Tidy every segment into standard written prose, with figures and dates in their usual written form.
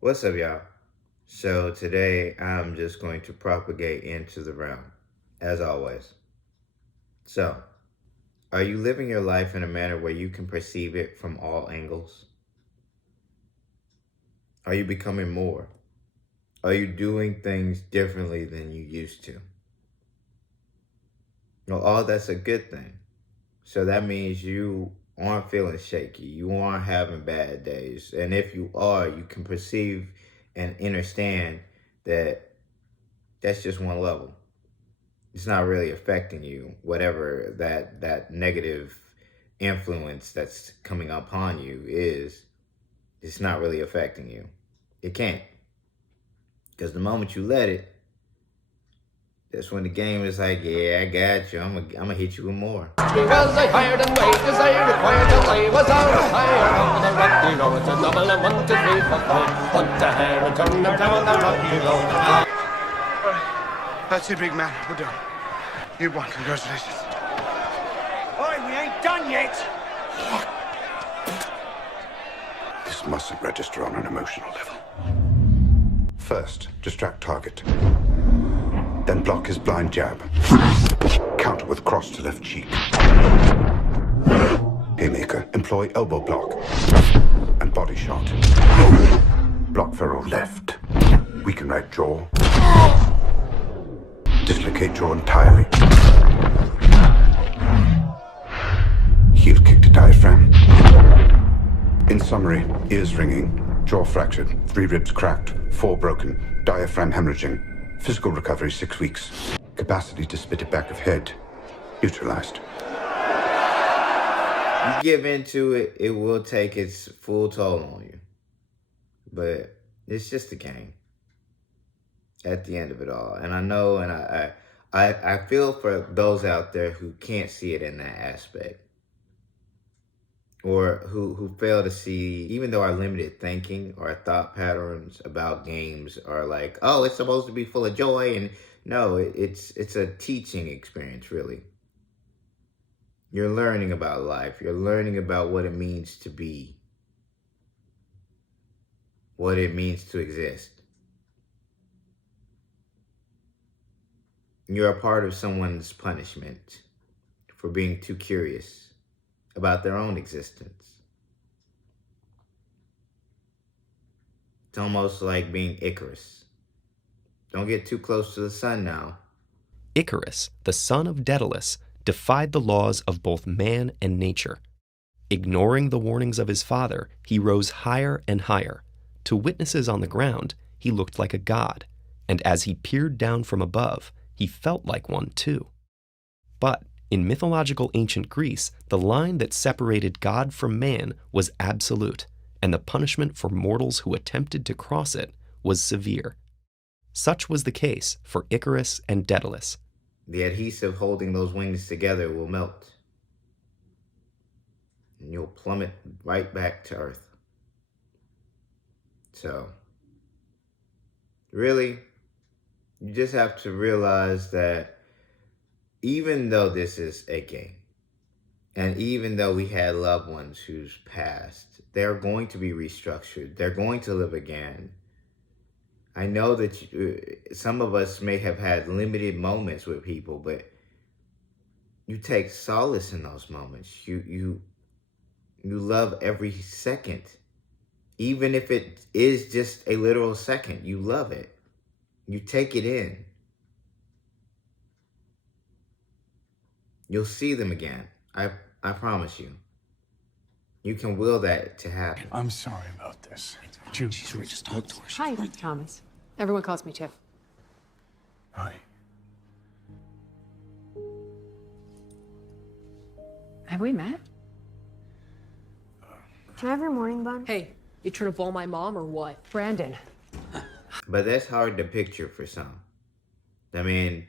What's up, y'all? So today I'm just going to propagate into the realm, as always. So, are you living your life in a manner where you can perceive it from all angles? Are you becoming more? Are you doing things differently than you used to? Well, all that's a good thing. So that means you aren't feeling shaky. You aren't having bad days. And if you are, you can perceive and understand that that's just one level. It's not really affecting you, whatever that negative influence that's coming upon you is. It's not really affecting you. It can't, because the moment you let it, that's when the game is like, yeah, I got you. I'm gonna hit you with more. Because I hired and wait, desired, required to lay, was out higher on the rocky road. It's a double and 1, 2, 3, 4, 5. Hunt a hare and turn her down the rocky road. That's it, big man. We're done. You won. Congratulations. Oi, we ain't done yet. This mustn't register on an emotional level. First, distract target. Then block his blind jab. Counter with cross to left cheek. Haymaker, employ elbow block. And body shot. Block ferrule left. Weaken right jaw. Dislocate jaw entirely. Heel kick to diaphragm. In summary, ears ringing, jaw fractured, 3 ribs cracked, 4 broken, diaphragm hemorrhaging, physical recovery 6 weeks, capacity to spit it back of head, neutralized. You give into it, it will take its full toll on you. But it's just a game at the end of it all. And I know, and I feel for those out there who can't see it in that aspect, or who fail to see, even though our limited thinking or our thought patterns about games are like, oh, it's supposed to be full of joy, and no, it's a teaching experience, really. You're learning about life. You're learning about what it means to be, what it means to exist. You're a part of someone's punishment for being too curious about their own existence. It's almost like being Icarus. Don't get too close to the sun now. Icarus, the son of Daedalus, defied the laws of both man and nature. Ignoring the warnings of his father, he rose higher and higher. To witnesses on the ground, he looked like a god, and as he peered down from above, he felt like one too. But in mythological ancient Greece, the line that separated God from man was absolute, and the punishment for mortals who attempted to cross it was severe. Such was the case for Icarus and Daedalus. The adhesive holding those wings together will melt, and you'll plummet right back to Earth. So, really, you just have to realize that even though this is a game, and even though we had loved ones who's passed, they're going to be restructured. They're going to live again. I know that some of us may have had limited moments with people, but you take solace in those moments. You love every second. Even if it is just a literal second, you love it. You take it in. You'll see them again. I promise you. You can will that to happen. I'm sorry about this. Jude, Just talk to her. Hi, Thomas. Everyone calls me Tiff. Hi. Have we met? Can I have your morning bun? Hey, you trying to ball my mom or what? Brandon. But that's hard to picture for some. I mean,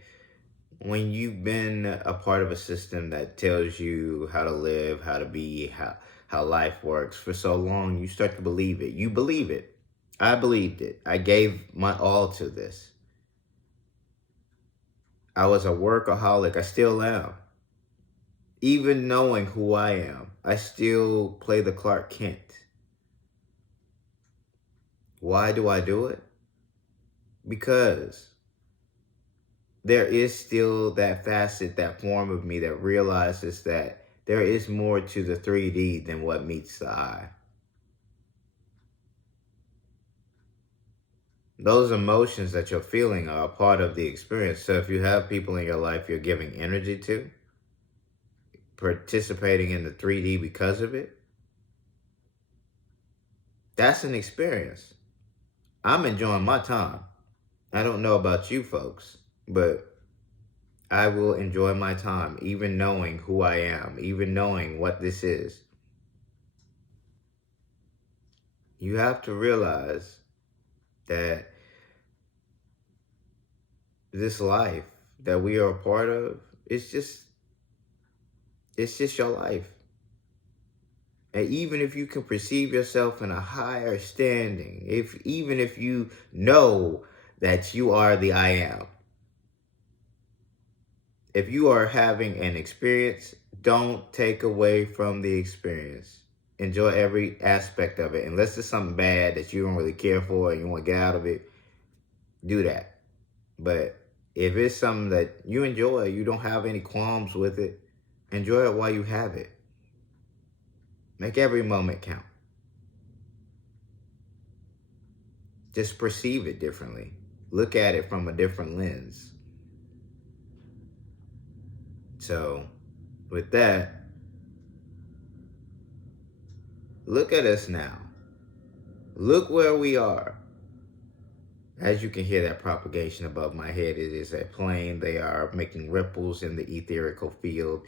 when you've been a part of a system that tells you how to live, how to be, how life works for so long, you start to believe it. You believe it. I believed it. I gave my all to this. I was a workaholic. I still am. Even knowing who I am, I still play the Clark Kent. Why do I do it? Because there is still that facet, that form of me that realizes that there is more to the 3D than what meets the eye. Those emotions that you're feeling are a part of the experience. So if you have people in your life you're giving energy to, participating in the 3D because of it, that's an experience. I'm enjoying my time. I don't know about you folks, but I will enjoy my time, even knowing who I am, even knowing what this is. You have to realize that this life that we are a part of, it's just your life. And even if you can perceive yourself in a higher standing, even if you know that you are the I am, if you are having an experience, don't take away from the experience. Enjoy every aspect of it. Unless it's something bad that you don't really care for and you want to get out of it, do that. But if it's something that you enjoy, you don't have any qualms with it, enjoy it while you have it. Make every moment count. Just perceive it differently. Look at it from a different lens. So, with that, look at us now. Look where we are. As you can hear that propagation above my head, it is a plane. They are making ripples in the etherical field.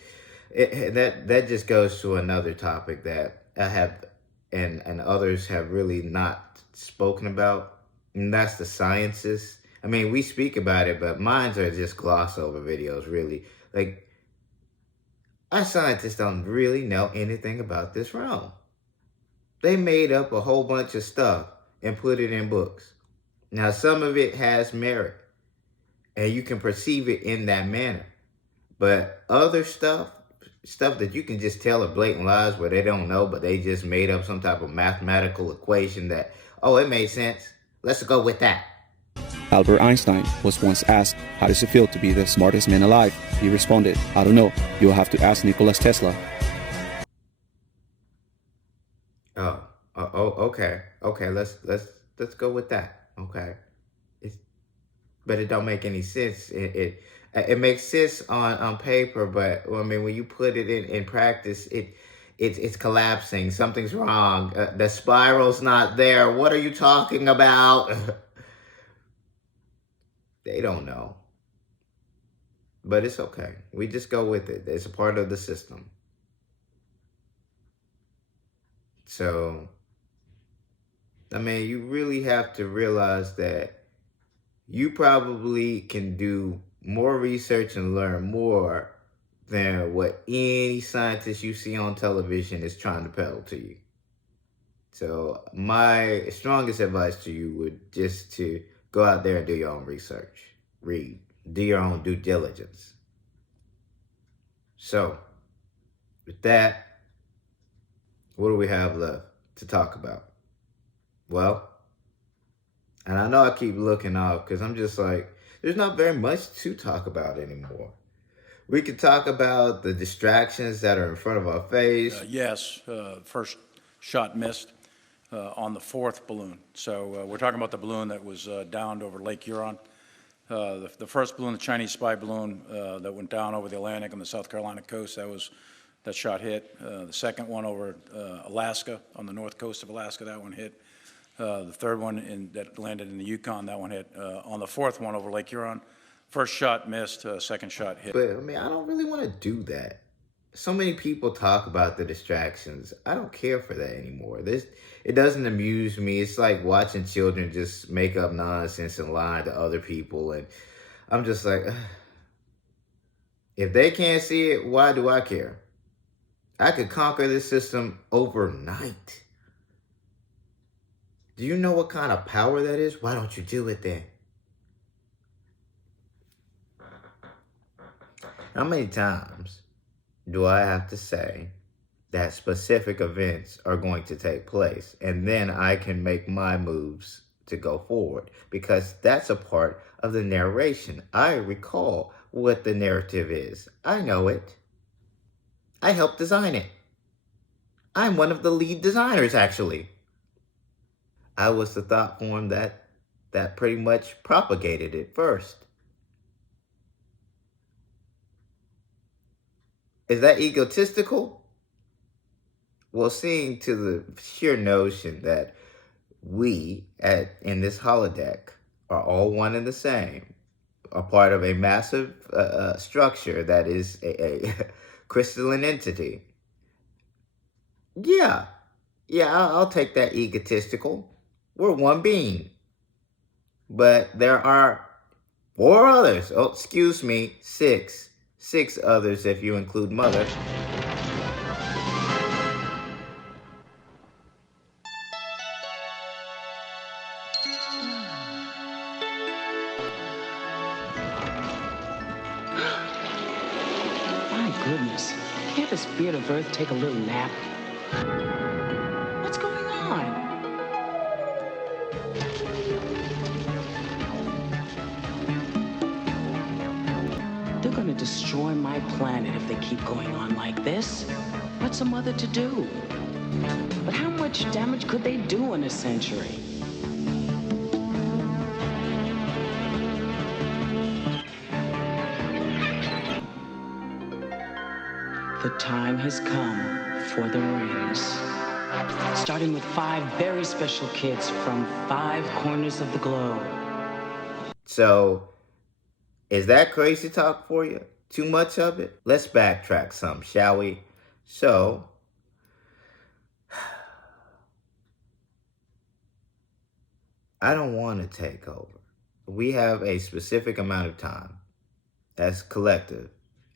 That just goes to another topic that I have and others have really not spoken about, and that's the sciences. I mean, we speak about it, but mine are just gloss over videos, really. Like, our scientists don't really know anything about this realm. They made up a whole bunch of stuff and put it in books. Now, some of it has merit, and you can perceive it in that manner. But other stuff that you can just tell are blatant lies where they don't know, but they just made up some type of mathematical equation that, oh, it made sense. Let's go with that. Albert Einstein was once asked, how does it feel to be the smartest man alive? He responded, I don't know. You'll have to ask Nikola Tesla. Oh, okay. Okay, let's go with that. Okay. But it don't make any sense. It makes sense on paper, but I mean, when you put it in practice, it's collapsing. Something's wrong. The spiral's not there. What are you talking about? They don't know. But it's okay. We just go with it. It's a part of the system. So, I mean, you really have to realize that you probably can do more research and learn more than what any scientist you see on television is trying to peddle to you. So my strongest advice to you would just to go out there and do your own research. Read. Do your own due diligence. So, with that, what do we have left to talk about? Well, and I know I keep looking off because I'm just like, there's not very much to talk about anymore. We could talk about the distractions that are in front of our face. Yes, first shot missed on the fourth balloon. So we're talking about the balloon that was downed over Lake Huron. The first balloon, the Chinese spy balloon that went down over the Atlantic on the South Carolina coast, that shot hit. The second one over Alaska, on the north coast of Alaska, that one hit. The third one that landed in the Yukon, that one hit. On the fourth one over Lake Huron, first shot missed, second shot hit. But I mean, I don't really want to do that. So many people talk about the distractions. I don't care for that anymore. It doesn't amuse me. It's like watching children just make up nonsense and lie to other people. And I'm just like, ugh. If they can't see it, why do I care? I could conquer this system overnight. Do you know what kind of power that is? Why don't you do it then? How many times do I have to say that specific events are going to take place. And then I can make my moves to go forward, because that's a part of the narration. I recall what the narrative is. I know it. I helped design it. I'm one of the lead designers, actually. I was the thought form that pretty much propagated it first. Is that egotistical? Well, seeing to the sheer notion that we in this holodeck are all one and the same, a part of a massive structure that is a crystalline entity. Yeah, I'll take that egotistical. We're one being. But there are 4 others. Oh, excuse me, 6. 6 others if you include Mother. My goodness. Can't the spirit of Earth take a little nap? What's going on? They're gonna destroy my planet if they keep going on like this. What's a mother to do? But how much damage could they do in a century? The time has come for the rings. Starting with 5 very special kids from 5 corners of the globe. So, is that crazy talk for you? Too much of it? Let's backtrack some, shall we? So, I don't want to take over. We have a specific amount of time as collective,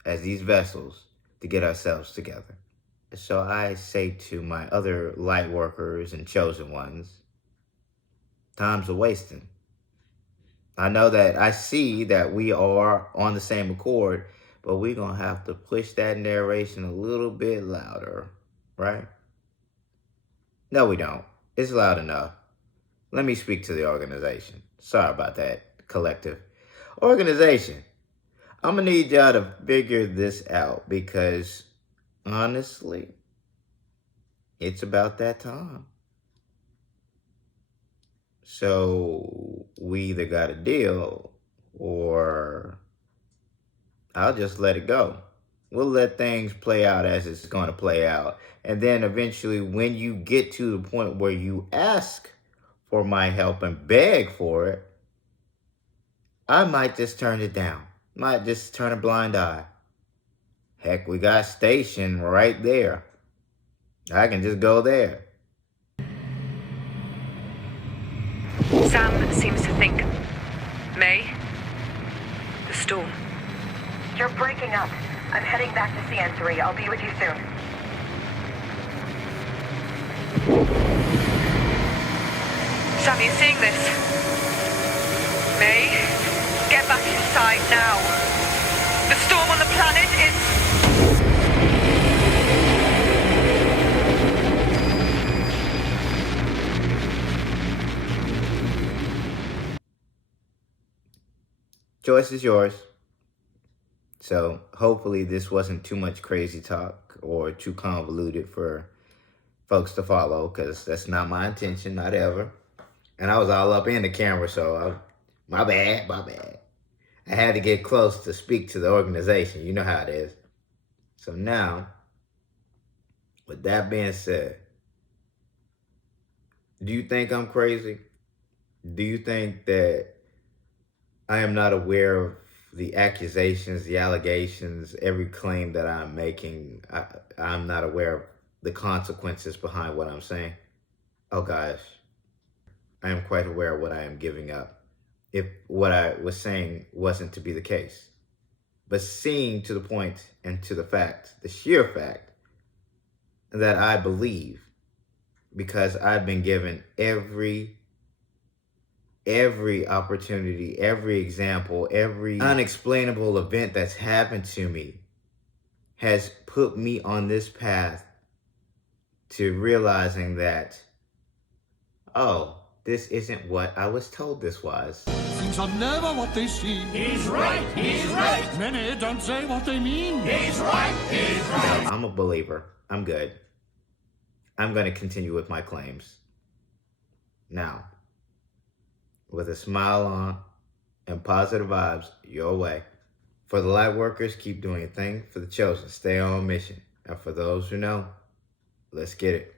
as these vessels, to get ourselves together. So I say to my other light workers and chosen ones, time's a wasting. I know that I see that we are on the same accord, but we're going to have to push that narration a little bit louder, right? No, we don't. It's loud enough. Let me speak to the organization. Sorry about that, collective. Organization, I'm going to need y'all to figure this out, because honestly, it's about that time. So we either got a deal, or I'll just let it go. We'll let things play out as it's going to play out. And then eventually, when you get to the point where you ask for my help and beg for it, I might just turn it down. Might just turn a blind eye. Heck, we got a station right there. I can just go there. Sam seems to think. May? The storm. You're breaking up. I'm heading back to CN3. I'll be with you soon. Sam, you seeing this? May? Get back inside now. The storm on the planet is... Choice is yours. So hopefully this wasn't too much crazy talk or too convoluted for folks to follow, because that's not my intention, not ever. And I was all up in the camera, so my bad. I had to get close to speak to the organization. You know how it is. So now, with that being said, do you think I'm crazy? Do you think that I am not aware of the accusations, the allegations, every claim that I'm making? I'm not aware of the consequences behind what I'm saying. Oh gosh, I am quite aware of what I am giving up if what I was saying wasn't to be the case. But seeing to the point and to the fact, the sheer fact, that I believe, because I've been given every opportunity, every example, every unexplainable event that's happened to me has put me on this path to realizing that, oh, this isn't what I was told this was. Things are never what they seem. He's right, he's right. Many don't say what they mean. He's right, he's right. No, I'm a believer. I'm good. I'm going to continue with my claims. Now, with a smile on and positive vibes your way. For the light workers, keep doing your thing. For the chosen, stay on mission. And for those who know, let's get it.